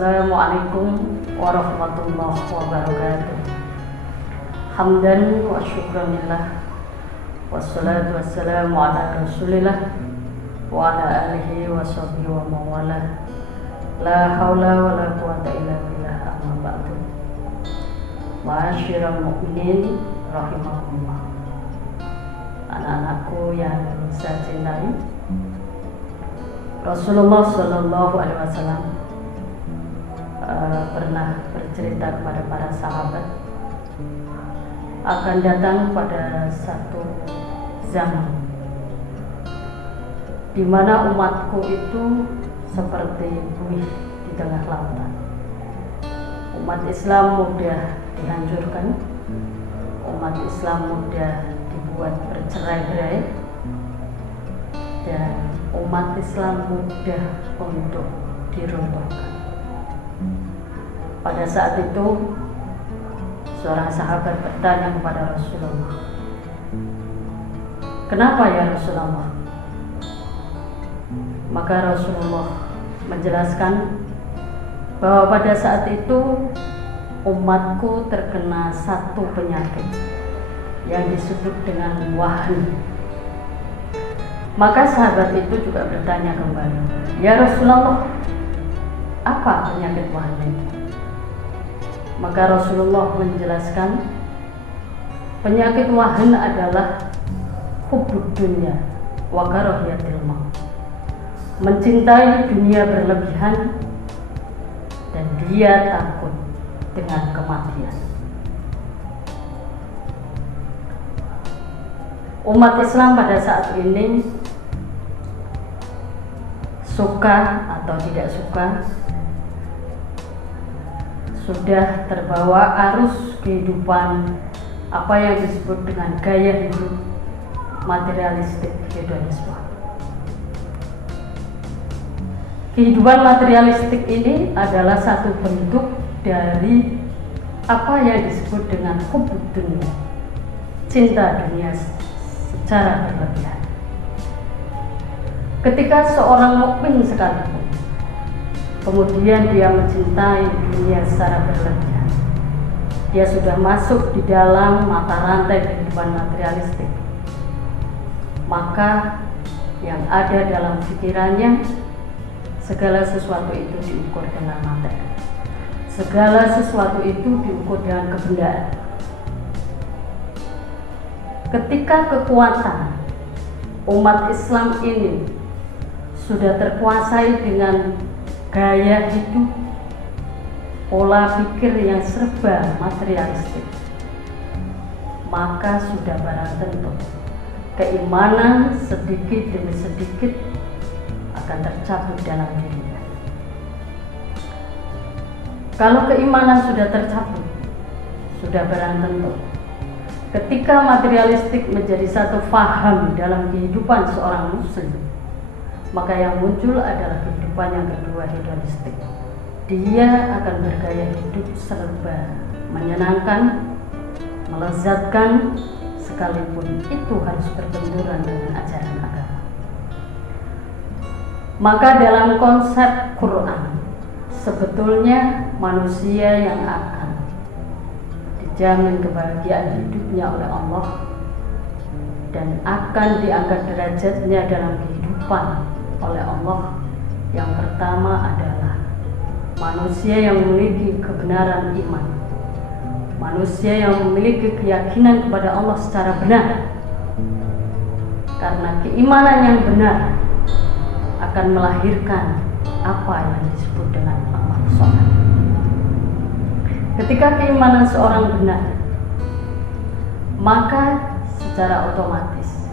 Assalamualaikum warahmatullahi wabarakatuh. Hamdan wa syukranillah, wassalatu wassalamu ala rasulillah wa ala alihi wa sahbihi wa mawalah. La haula wa la quwata illa billah, amma ba'du. Ma'asyiral mu'minin rahimakumullah. Anak-anakku yang saya cintai, Rasulullah Shallallahu Alaihi Wasallam pernah bercerita kepada para sahabat akan datang pada satu zaman di mana umatku itu seperti buih di tengah lautan. Umat Islam mudah dihancurkan, umat Islam mudah dibuat bercerai-berai, dan umat Islam mudah untuk diruntuhkan. Pada saat itu, seorang sahabat bertanya kepada Rasulullah, "Kenapa ya Rasulullah?" Maka Rasulullah menjelaskan bahwa pada saat itu umatku terkena satu penyakit yang disebut dengan wahan. Maka sahabat itu juga bertanya kembali, "Ya Rasulullah, apa penyakit wahan itu?" Maka Rasulullah menjelaskan, penyakit wahan adalah hubbud dunya wa karahiyatil maut, mencintai dunia berlebihan dan dia takut dengan kematian. Umat Islam pada saat ini suka atau tidak suka sudah terbawa arus kehidupan apa yang disebut dengan gaya hidup materialistik hedonisme. Kehidupan materialistik ini adalah satu bentuk dari apa yang disebut dengan hubbud dunya, cinta dunia secara berlebihan. Ketika seorang mukmin sekalipun kemudian dia mencintai dunia secara berlebihan, dia sudah masuk di dalam mata rantai kehidupan materialistik, maka yang ada dalam pikirannya, segala sesuatu itu diukur dengan materi, segala sesuatu itu diukur dengan kebendaan. Ketika kekuatan umat Islam ini sudah terkuasai dengan gaya hidup, pola pikir yang serba materialistik, maka sudah barang tentu keimanan sedikit demi sedikit akan tercabut dalam dirinya. Kalau keimanan sudah tercabut, sudah barang tentu ketika materialistik menjadi satu faham dalam kehidupan seorang muslim, maka yang muncul adalah kehidupan yang kedua, hedonistik. Dia akan bergaya hidup serba menyenangkan, melezatkan, sekalipun itu harus berbenturan dengan ajaran agama. Maka dalam konsep Quran, sebetulnya manusia yang akan dijamin kebahagiaan hidupnya oleh Allah dan akan diangkat derajatnya dalam kehidupan oleh Allah, yang pertama adalah manusia yang memiliki kebenaran iman, manusia yang memiliki keyakinan kepada Allah secara benar, karena keimanan yang benar akan melahirkan apa yang disebut dengan amal soleh. Ketika keimanan seorang benar, maka secara otomatis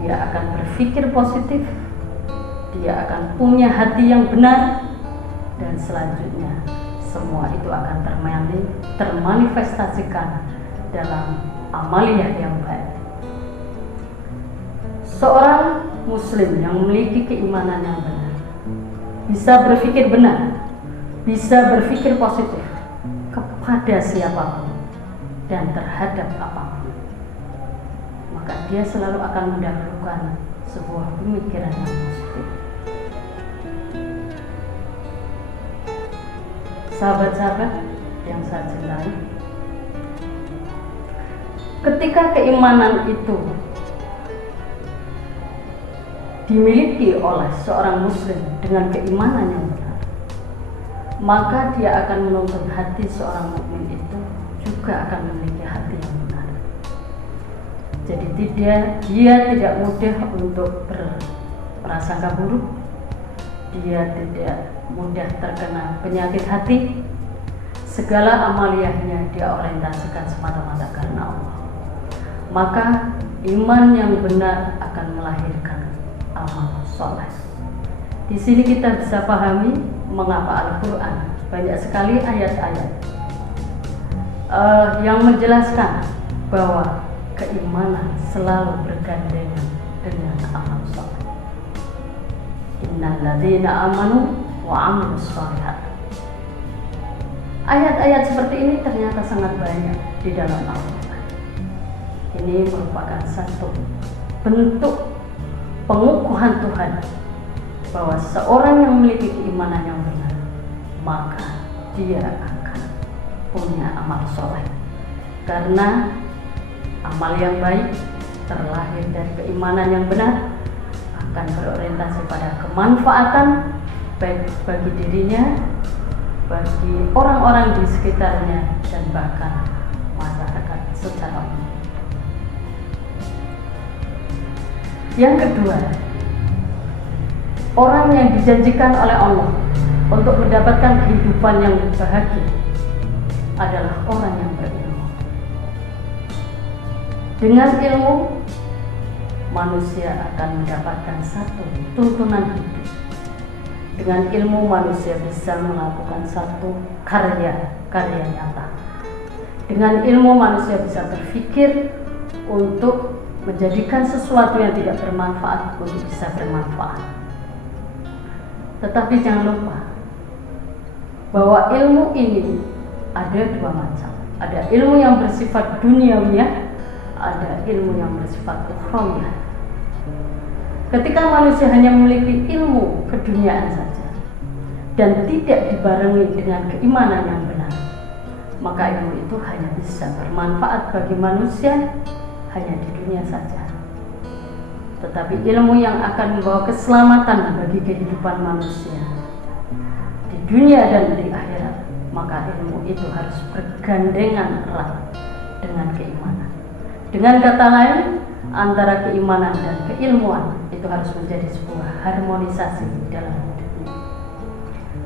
dia akan berpikir positif, dia akan punya hati yang benar, dan selanjutnya semua itu akan termanifestasikan dalam amaliyah yang baik. Seorang muslim yang memiliki keimanan yang benar bisa berpikir benar, bisa berpikir positif kepada siapapun dan terhadap apapun, maka dia selalu akan mendahulukan sebuah pemikiran yang positif. Sahabat-sahabat yang saya cintai, ketika keimanan itu dimiliki oleh seorang muslim dengan keimanan yang benar, maka dia akan menuntun hati seorang mukmin itu juga akan memiliki hati yang benar. Jadi dia tidak mudah untuk berprasangka buruk, dia tidak mudah terkena penyakit hati. Segala amaliyahnya dia orientasikan semata-mata karena Allah. Maka iman yang benar akan melahirkan amal soleh. Di sini kita bisa pahami mengapa Al-Quran banyak sekali ayat-ayat yang menjelaskan bahwa keimanan selalu bergandengan dengan amal soleh. Innal ladzina amanu wa 'amilus shalihat. Ayat-ayat seperti ini ternyata sangat banyak di dalam Al-Quran. Ini merupakan satu bentuk pengukuhan Tuhan bahwa seorang yang memiliki keimanan yang benar, maka dia akan punya amal soleh. Karena amal yang baik terlahir dari keimanan yang benar, akan berorientasi pada kemanfaatan baik bagi dirinya, bagi orang-orang di sekitarnya, dan bahkan masyarakat secara umum. Yang kedua, orang yang dijanjikan oleh Allah untuk mendapatkan kehidupan yang bahagia adalah orang yang berilmu. Dengan ilmu, manusia akan mendapatkan satu tuntunan hidup. Dengan ilmu, manusia bisa melakukan satu karya nyata. Dengan ilmu, manusia bisa berpikir untuk menjadikan sesuatu yang tidak bermanfaat untuk bisa bermanfaat. Tetapi jangan lupa bahwa ilmu ini ada dua macam. Ada ilmu yang bersifat duniawiyah, ada ilmu yang bersifat ukhrawiyah. Ketika manusia hanya memiliki ilmu keduniaan saja dan tidak dibarengi dengan keimanan yang benar, maka ilmu itu hanya bisa bermanfaat bagi manusia hanya di dunia saja. Tetapi ilmu yang akan membawa keselamatan bagi kehidupan manusia di dunia dan di akhirat, maka ilmu itu harus bergandengan erat dengan keimanan. Dengan kata lain, antara keimanan dan keilmuan itu harus menjadi sebuah harmonisasi dalam hidupnya.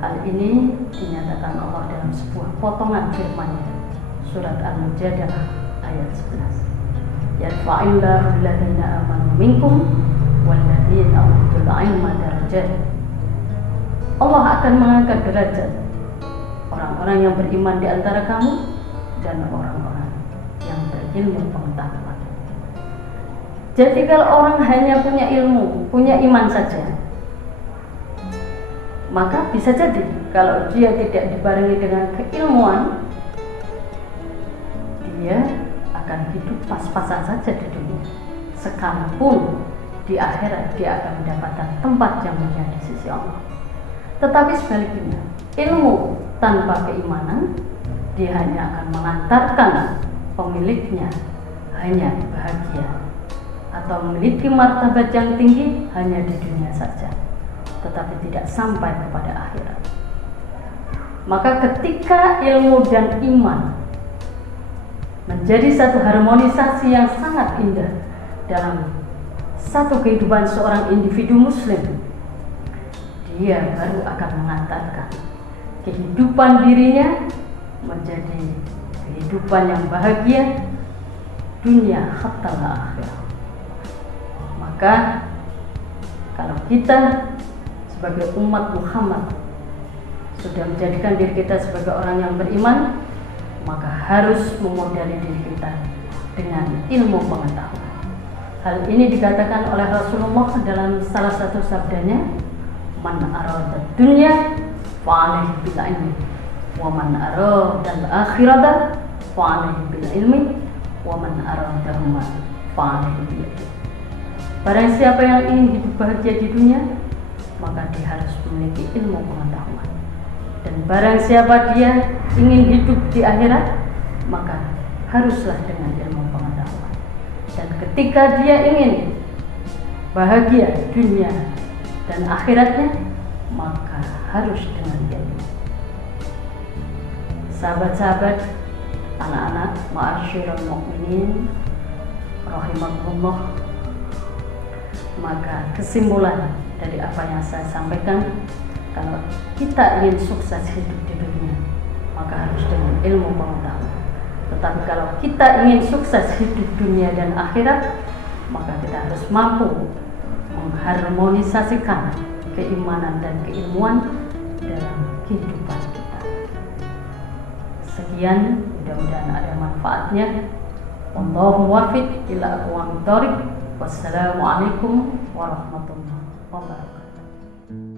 Hal ini dinyatakan Allah dalam sebuah potongan firman-Nya, surat Al-Mujadalah ayat 11. Yarfa'illahu alladhina amanu minkum walladzina utul 'ilma darajat. Allah akan mengangkat derajat orang-orang yang beriman di antara kamu dan orang-orang yang berilmu pengetahuan. Jadi kalau orang hanya punya ilmu, punya iman saja, maka bisa jadi kalau dia tidak dibarengi dengan keilmuan, dia akan hidup pas-pasan saja di dunia. Sekalipun di akhirat dia akan mendapatkan tempat yang mulia di sisi Allah. Tetapi sebaliknya, ilmu tanpa keimanan, dia hanya akan mengantarkan pemiliknya hanya bahagia atau memiliki martabat yang tinggi hanya di dunia saja, tetapi tidak sampai kepada akhirat. Maka ketika ilmu dan iman menjadi satu harmonisasi yang sangat indah dalam satu kehidupan seorang individu muslim, dia baru akan mengantarkan kehidupan dirinya menjadi kehidupan yang bahagia dunia hatta akhirat. Maka kalau kita sebagai umat Muhammad sudah menjadikan diri kita sebagai orang yang beriman, maka harus memodali diri kita dengan ilmu pengetahuan. Hal ini dikatakan oleh Rasulullah dalam salah satu sabdanya, man arada dunya fa'alaihi bil ilmi wa man arada al akhirata fa'alaihi bil ilmi wa man aradahuma fa'alaihi bil ilmi. Barang siapa yang ingin hidup bahagia di dunia, maka dia harus memiliki ilmu pengetahuan. Dan Dan barang siapa dia ingin hidup di akhirat, maka haruslah dengan ilmu pengetahuan. Dan ketika dia ingin bahagia dunia dan akhiratnya, maka harus dengan ilmu. Sahabat-sahabat, anak-anak, ma'asyiral mukminin rahimakumullah, maka kesimpulan dari apa yang saya sampaikan, kalau kita ingin sukses hidup di dunia, maka harus dengan ilmu pengetahuan. Tetapi kalau kita ingin sukses hidup dunia dan akhirat, maka kita harus mampu mengharmonisasikan keimanan dan keilmuan dalam kehidupan kita. Sekian, mudah-mudahan ada manfaatnya. Wallahu muwaffiq ila aqwamit thoriq. Wassalamualaikum warahmatullahi wabarakatuh.